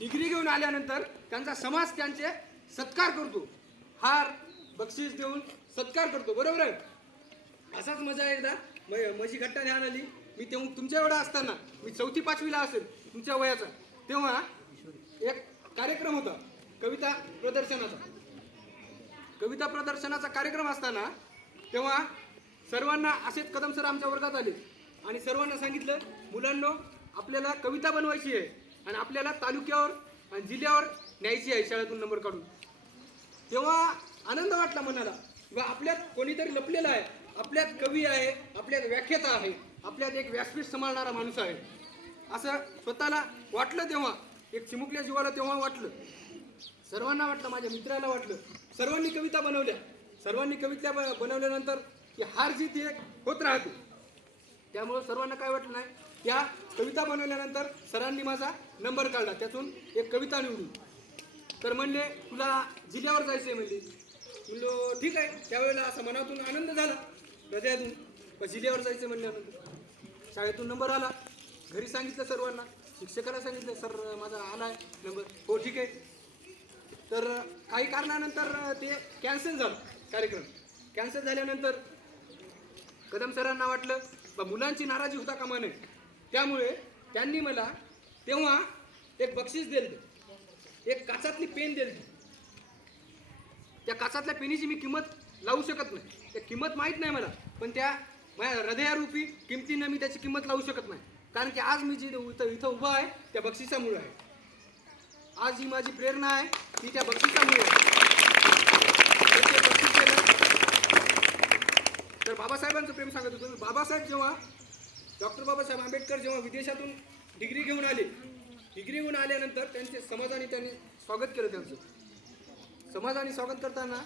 Degree घेऊन आल्यानंतर त्यांचा समाज त्यांचे सत्कार करतो, हार बक्षीस देऊन सत्कार करतो, बरोबर आहे. असाच मजा एकदा माझी घट्टा ध्यान आली. मी तेव्हा तुमच्या एवढा असताना, मी 4थी 5वीला असेल तुमच्या वयाचा, तेव्हा एक कार्यक्रम होता कविता प्रदर्शनाचा कार्यक्रम असताना तेव्हा सर्वांना असेच कदम सर आमच्या वर्गात आले आणि सर्वांना सांगितलं, मुलांनो आपल्याला कविता बनवायची आहे आणि आपल्याला तालुक्यावर आणि जिल्ह्यावर न्यायची आहे शाळेतून नंबर काढून. तेव्हा आनंद वाटला मनाला, किंवा आपल्यात कोणीतरी लपलेला आहे, आपल्यात कवी आहे, आपल्यात व्याख्याता आहे, आपल्यात एक व्यासपीठ सांभाळणारा माणूस आहे, असं स्वतःला वाटलं. तेव्हा एक चिमुकल्या जीवाला तेव्हा वाटलं, सर्वांना वाटलं, माझ्या मित्राला वाटलं. सर्वांनी कविता बनवल्या. सर्वांनी कविता बनवल्यानंतर की हार जीत एक होत राहते. त्यामुळं सर्वांना काय वाटलं नाही, त्या कविता बनवल्यानंतर सरांनी माझा नंबर काढला, त्यातून एक कविता निवडली. तर म्हणले तुला जिल्ह्यावर जायचंय म्हणले. म्हणलो ठीक आहे. त्यावेळेला असा मनातून आनंद झाला, हृदयातून. पण जिल्ह्यावर जायचं म्हणल्यानंतर शाळेतून नंबर आला. घरी सांगितलं सर्वांना, शिक्षकाला सांगितलं, सर माझा आलाय नंबर. हो ठीक आहे. तर काही कारणानंतर ते कॅन्सल झालं, कार्यक्रम कॅन्सल झाल्यानंतर कदम सरांना वाटलं बा मुलांची नाराजी होता कामा नये. त्यामुळे त्यांनी मला तेव्हा एक बक्षीस दिलं, एक काचातली पेन दिली. त्या काचातल्या पेनीची मी किंमत लावू शकत नाही, त्या किंमत माहीत नाही मला, पण त्या माझ्या हृदयारूपी किमतीनं मी त्याची किंमत लावू शकत नाही. कारण की आज मी जी इथं उभा आहे त्या बक्षिसामुळे आहे. आज ही माझी प्रेरणा आहे ती त्या बक्षिसामुळे आहे. तर बाबासाहेबांचं प्रेम सांगत होतो. बाबासाहेब जेव्हा डॉक्टर बाबासाहेब आंबेडकर जेव्हा विदेशातून डिग्री घेऊन आले, डिग्री घेऊन आल्यानंतर त्यांचे समाजाने त्यांनी स्वागत केलं. त्यांचं समाजाने स्वागत करताना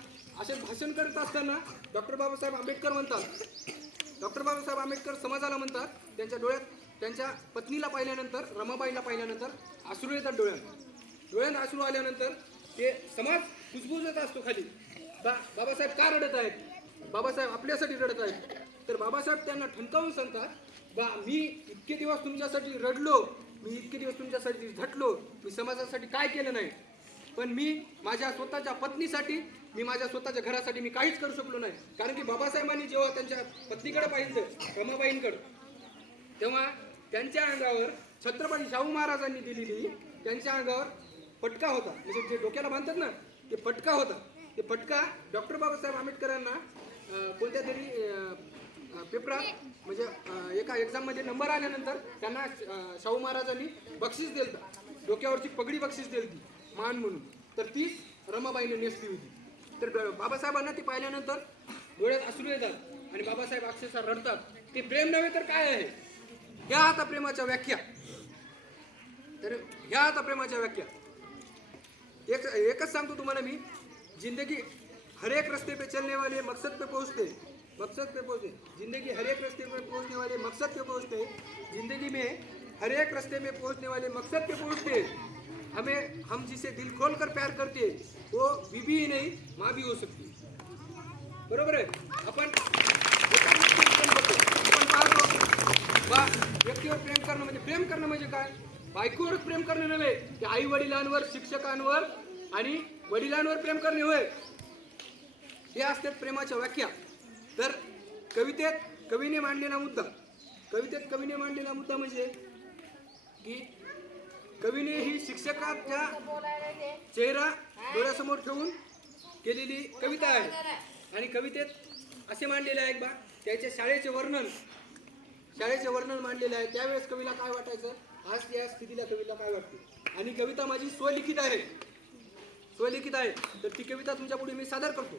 असे भाषण करत असताना डॉक्टर बाबासाहेब आंबेडकर म्हणतात, डॉक्टर बाबासाहेब आंबेडकर समाजाला म्हणतात, त्यांच्या डोळ्यात त्यांच्या पत्नीला पाहिल्यानंतर, रमाबाईला पाहिल्यानंतर अश्रू येतात डोळ्यात अश्रू आल्यानंतर ते समाज कुजबुजत असतो खाली. बाबासाहेब का रडत आहेत, बाबासाहेब आपल्यासाठी रडत आहेत. तर बाबासाहेब त्यांना ठणकावून सांगतात, बा मी इतके दिवस तुमच्यासाठी रडलो, मी इतके दिवस तुमच्यासाठी झटलो, मी समाजासाठी काय केलं नाही, पण मी माझ्या स्वतःच्या पत्नीसाठी, मी माझ्या स्वतःच्या घरासाठी मी काहीच करू शकलो नाही. कारण की बाबासाहेबांनी जेव्हा त्यांच्या पत्नीकडे पाहिलं, रमाबाईंकडे, तेव्हा त्यांच्या अंगावर छत्रपती शाहू महाराजांनी दिलेली त्यांच्या अंगावर पटका होता, म्हणजे जे डोक्याला बांधतात ना ते पटका होता. ते पटका डॉक्टर बाबासाहेब आंबेडकरांना कोणत्या तरी पेपरात, म्हणजे एका एक्झाममध्ये नंबर आल्यानंतर त्यांना शाहू महाराजांनी बक्षीस दिलं, डोक्यावरची पगडी बक्षीस दिली मान म्हणून. तर तीच रमाबाईने नेसली होती. तर बाबासाहेबांना ती पाहिल्यानंतर डोळ्यात अश्रू येतात आणि बाबासाहेब अक्षरशः रडतात. ते प्रेम नव्हे तर काय आहे, ह्या आता प्रेमाच्या व्याख्या. तर ह्या आता प्रेमाच्या व्याख्या एकच सांगतो तुम्हाला मी, जिंदगी हर एक रस्ते पे चलने वाले मकसद पे पहुंचते, जिंदगी हर एक रस्ते पे पहुंचने वाले मकसद पे पहुंचते, जिंदगी में हर एक रस्ते में पहुंचने वाले मकसद पे पहुंचते. हम जिसे दिल खोल कर प्यार करते वो बीबी ही नहीं माँ भी हो सकती. बरोबर आहे. आपण पाहतो व्यक्तीवर प्रेम करणं म्हणजे, प्रेम करणं म्हणजे काय, बायकोवरच प्रेम करणे नव्हे, ते आई वडिलांवर, शिक्षकांवर आणि वडिलांवर प्रेम करणे होय. हे असतात प्रेमाच्या व्याख्या. तर कवीने मांडलेला मुद्दा म्हणजे की कवीने ही शिक्षकाच्या चेहरा डोळ्यासमोर ठेवून केलेली कविता आहे. आणि कवितेत असे मांडलेले आहे बा, त्याच्या शाळेचे वर्णन मांडलेले आहे. त्यावेळेस कवीला काय वाटायचं, आज या स्थितीला कवीला काय वाटते. आणि कविता माझी स्वलिखित आहे. तर ती कविता तुमच्या पुढे मी सादर करतो.